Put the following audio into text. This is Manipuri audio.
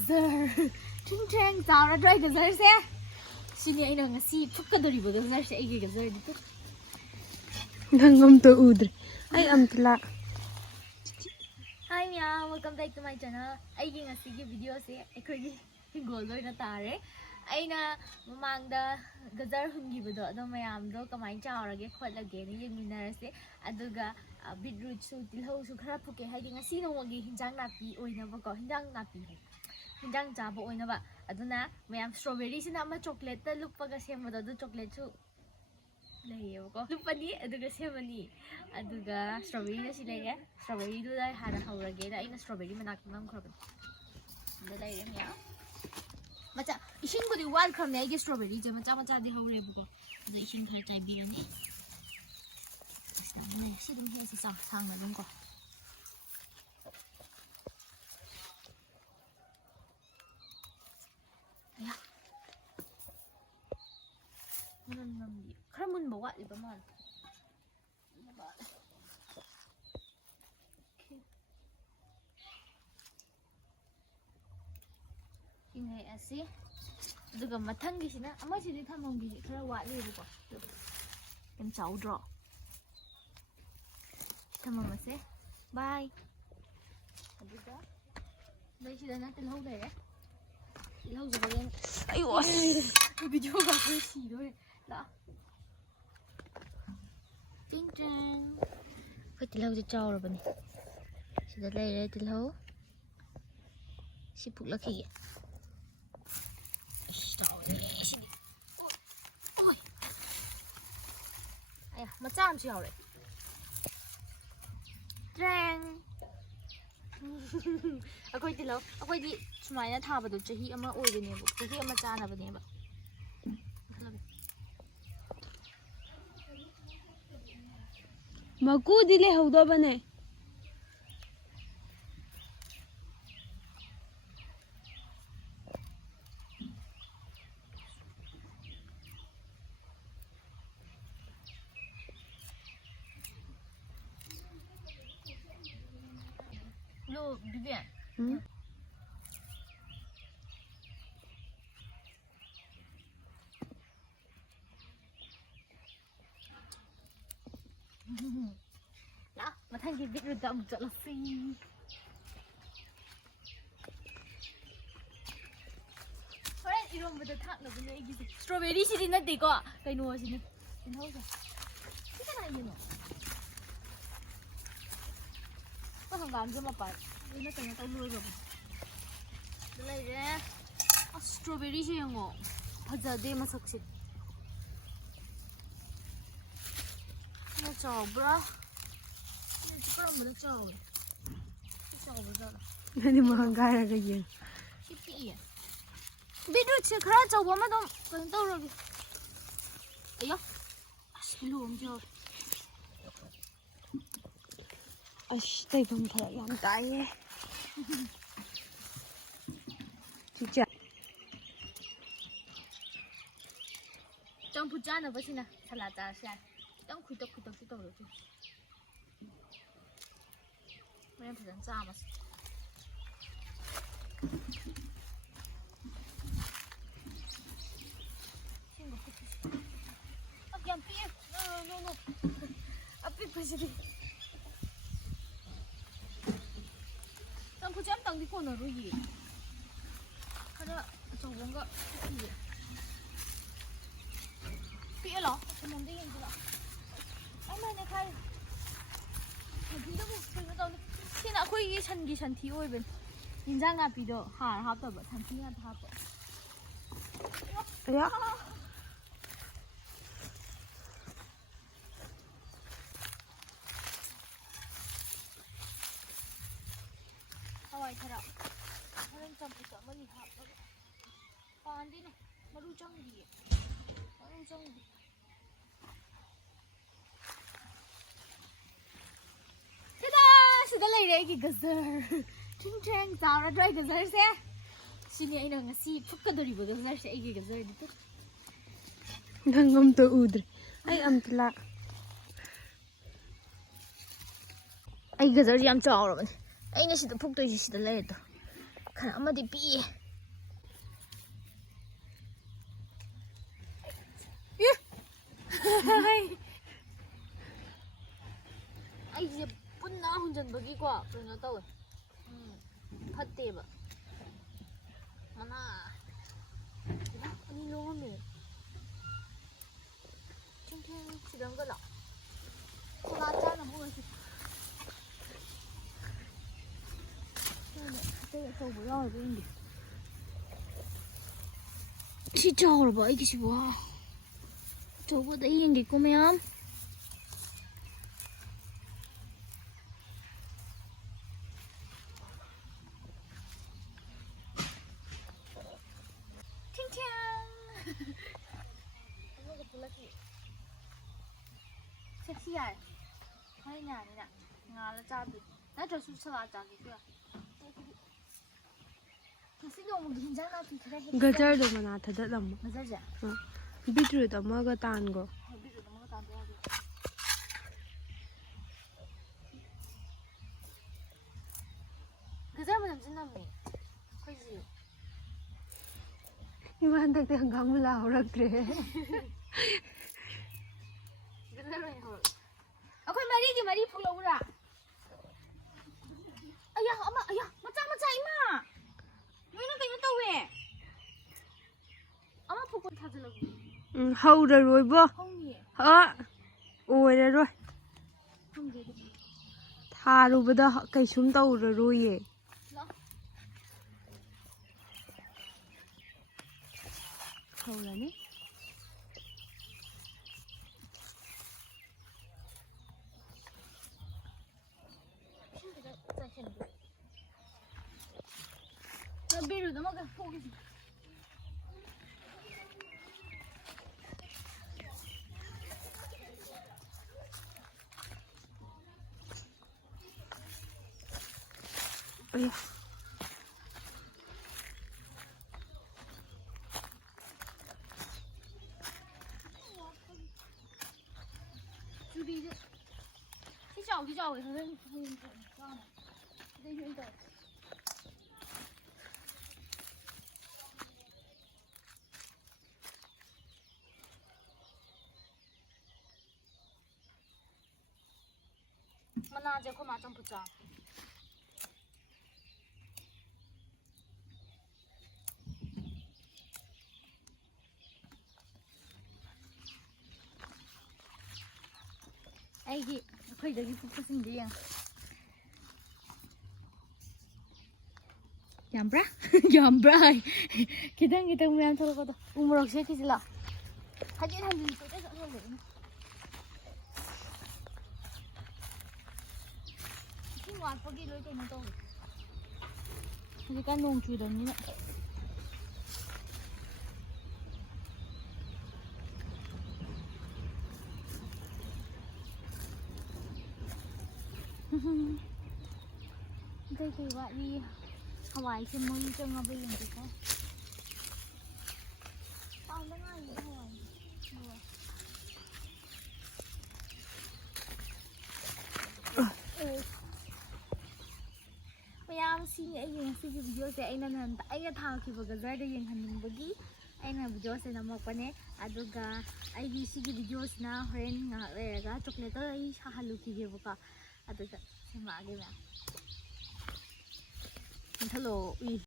gazar Trinh treng chào ra đây gazar xe xin nhảy nó ngasi phúc cái đồ đi vào gazar sẽ cái gazar đi tốt Nang am to udre. Ay am tla. Hi meow, welcome back to my channel. Ai cái ngasi cái video sẽ ai cái goal rồi nó tare. Ai na mang da gazar hungi bado ado mayam do kamai chào ra cái khwat la ge ni yeng na se aduga beetroot su tilhau su khara phuke hai di ngasi no gi hinjang na pi oina ba ko hinjang na pi hinjang cha ba oina ba aduna mayam strawberry sina ma chocolate ta lupa ga sem bado do chocolate su ko lupa ni aduga semani aduga strawberry na si lege strawberry do dai hara haurage da ina strawberry manak nam khraban da dai rem ya macha ising budi wal khram ne ge strawberry je macha macha di haure bu ko da ising khai tai bi ani asta ne si dum he si sa sang na lung ko ya nam khramun ba wa ba man Ini asi, juga matang di sini. Ama sini thamong di khara wali bu ko. Em chau draw. Thamong mase. Bye. Aduga. Dai sida na tilhau dai. Tilhau ju bagen. Ayo. Video ga ko si rồi. La. Ting ting. Ko tilhau ju chau rồi bani. Sida lai lai tilhau. Sipuk laki. Macam am siya rin. Treng. Ako'y tilaw. Ako'y di sumaya na thaba do chahi ama oy bane bo. Chahi ama chana bane ba. Maku dile hauda bane. Lo, Vivian. Đó, mà thanh cái biết rồi tao một chỗ là phi. Thôi, iron bây giờ thắc nó bên đây cái gì? Strawberry xí đi nè tí có, cái nua xí nè. Cái đâu rồi? Cái này gì nè? Có thằng gắn cho mà phải. Nó thành tao nuôi rồi. Đây này đấy. Strawberry gì ngộ. Thật đây mà sắc xịt. Nó chào bra. Nó chỉ có một chào. Chào bây giờ. Nani mahangai ra cái gì? Chipi à. Biết được chứ khá chào bố mà đâu. Cần tao rồi. Ấy á. Luôn chưa. Ash, tay bang thara yang taye. Chicha. Trong phút chán là gì nè? Salad à xe. Trong khui tóc rồi chứ. Mấy em phải dán ra mà. Yang pi. No. Api pasti đi. Aku jam tang di kono rugi. Kada coba enggak pi. Pi lo, semua dia yang pula. Ai này khai. Mình đâu có cái đâu. Khi nào khui cái chân thi ôi bên. Nhìn ra ngà pi đó, hà hấp tập thành thi ngà hấp. Ya. Hawai thara. Haran champu sa mani ha. Pan din maru chang di. Maru chang di. Tada! Sida lai re ki gazar. Trinh treng chào ra đây gazar se. Xin nhảy nó ngasi phúc cái đồ đi vào gazar se cái gazar đi tốt. Nang am to udre. Ay am tla. Ay gazar jam chau rồi. Ay nga sida phúc tôi sida lai to. ꯈꯔ ꯑꯃꯗꯤ ꯄꯤꯌꯦ ꯑꯩꯁꯦ ꯄꯨꯟꯅ ꯍꯨꯟꯖꯟꯕꯒꯤꯀꯣ ꯀꯩꯅꯣ ꯇꯧꯋꯦ ꯐꯠꯇꯦꯕ ꯃꯅꯥ ꯑꯅꯤ ꯂꯣꯡꯉꯝꯃꯦ ꯊꯦꯡ ꯁꯤꯔꯝꯒ ꯂꯥꯛ ꯁꯂꯥ ꯆꯥꯅꯕ ꯑꯣꯏꯔꯁꯤ ꯑꯇꯩ ꯑꯆꯧꯕ ꯌꯥꯎꯔꯤꯕ ꯌꯦꯡꯒꯦ ꯁꯤ ꯆꯥꯎꯔꯕ ꯑꯩꯒꯤꯁꯤꯕꯨ ꯑꯆꯧꯕꯗ ꯌꯦꯡꯒꯦꯀꯣ ꯃꯌꯥꯝ ꯁꯤ ꯌꯥꯔꯦ ꯍꯣꯔꯦꯟ ꯌꯥꯅꯤꯅ ꯉꯥꯜꯂ ꯆꯥꯗꯣꯏ ꯅꯠꯇ꯭ꯔꯁꯨ ꯁꯂꯥꯠ ꯆꯥꯒꯦꯀꯣ ꯉꯁꯤ ꯅꯣꯡꯃꯒꯤ ꯍꯤꯟꯖꯥꯡ ꯅꯥꯄꯤ ꯈꯔ ꯍꯦꯛ ꯒꯖꯔꯗꯣ ꯃꯅꯥ ꯊꯥꯗꯠꯂꯝꯃꯣ ꯒꯖꯔꯁꯦ ꯕꯤꯇ꯭ꯔꯨꯠ ꯑꯃꯒ ꯇꯥꯟꯒꯣ ꯕꯤꯠꯔꯨꯠ ꯑꯃꯒ ꯇꯥꯟꯕ ꯌꯥꯒꯦ ꯒꯖꯔ ꯃꯅꯝꯁꯤ ꯅꯝꯃꯦ ꯑꯩꯈꯣꯏꯁꯤ ꯏꯃꯥ ꯍꯟꯗꯛꯇꯤ ꯍꯪꯒꯥꯝ ꯃꯨꯂꯥ ꯍꯧꯔꯛꯇ꯭ꯔꯦ ꯑꯩꯈꯣꯏ ꯃꯔꯤꯒꯤ ꯃꯔꯤ ꯐꯨꯛꯂꯧꯔꯥ ꯑꯌꯥ ꯑꯃ ꯑꯌꯥ ꯃꯆꯥ ꯃꯆꯥ ꯏꯃꯥ ꯅꯣꯏꯅ ꯀꯩꯅꯣ ꯇꯧꯋꯦ ꯑꯃ ꯐꯨꯛꯄ ꯊꯥꯖꯤꯜꯂꯛꯄ ꯍꯧꯔꯔꯣꯏꯕꯣ ꯍꯧꯅꯤꯌꯦ ꯑꯣꯏꯔꯔꯣꯏ ꯈꯪꯗꯦ ꯊꯥꯔꯨꯕꯗ ꯀꯩꯁꯨꯝ ꯇꯧꯔꯔꯣꯏꯌꯦ ꯍꯧꯔꯅꯤ ꯕꯤꯠꯔꯨꯠ ꯑꯃꯒ ꯐꯨꯛꯈꯤꯁꯤ ꯑꯌꯥ ꯆꯨꯕꯤꯁꯦ ꯁꯤ ꯆꯥꯎꯗꯤ ꯆꯥꯎꯋꯦ ꯍꯣꯔꯦꯟ ꯆꯥꯅ ꯁꯤꯗꯩ ꯍꯦꯟ ꯇꯧꯋꯦ ꯃꯅꯥꯁꯦ ꯑꯩꯈꯣꯏ ꯃꯥ ꯆꯝꯐꯨꯠ ꯆꯥ ꯑꯩꯒꯤ ꯑꯩꯈꯣꯏꯗꯒꯤ ꯐꯨꯛꯄꯁꯤꯡꯁꯦ ꯌꯦꯡꯉꯣ ꯌꯥꯝꯕ꯭ꯔꯥ ꯌꯥꯝꯕ꯭ꯔꯥ ꯈꯤꯇꯪ ꯈꯤꯇꯪ ꯃꯌꯥꯝ ꯊꯣꯛꯂꯛꯄꯗꯣ ꯎ ꯃꯣꯔꯣꯛꯁꯦ ꯈꯤꯖꯤꯜꯂꯣ ꯍꯟꯖꯤꯟ ꯍꯟꯖꯤꯟ ꯀꯣꯏꯆꯠ ꯆꯠꯍꯜꯂꯦ ꯏꯁꯤꯡ ꯋꯥꯠꯄꯒꯤ ꯂꯣꯏ ꯀꯩꯅꯣ ꯇꯧꯋꯦ ꯍꯧꯖꯤꯛꯀꯥꯟ ꯅꯣꯡ ꯆꯨꯗꯕꯅꯤꯅ ꯀꯩ ꯋꯥꯠꯂꯤ ꯍꯋꯥꯏꯁꯦ ꯃꯔꯨ ꯆꯪꯉꯕ ꯌꯦꯡꯒꯦꯀꯣ ꯄꯥꯟꯗ ꯉꯥꯏꯔꯤꯕ ꯍꯋꯥꯏ ꯃꯌꯥꯝ ꯁꯤꯅꯤ ꯑꯩꯒꯤ ꯉꯁꯤꯒꯤ ꯚꯤꯗꯤꯑꯣꯁꯦ ꯑꯩꯅ ꯊꯥꯈꯤꯕ ꯒꯖꯔꯗ ꯌꯦꯡꯍꯟꯅꯤꯡꯕꯒꯤ ꯑꯩꯅ ꯚꯤꯗꯤꯑꯣꯁꯦ ꯅꯝꯃꯛꯄꯅꯦ ꯑꯗꯨꯒ ꯑꯩꯒꯤ ꯁꯤꯒꯤ ꯚꯤꯗꯤꯑꯣꯁꯤꯅ ꯍꯣꯔꯦꯟ ꯉꯥꯏꯍꯥꯛ ꯂꯩꯔꯒ ꯆꯣꯀ꯭ꯂꯦꯠꯇꯣ ꯑꯩ ꯁꯥꯍꯜꯂꯨꯈꯤꯒꯦꯕꯀꯣ ꯑꯗꯨꯒ ꯁꯦꯝꯃꯛꯑꯒꯦ ꯃꯌꯥꯝ ꯏꯟꯊꯠꯂꯛꯑꯣ ꯎꯏ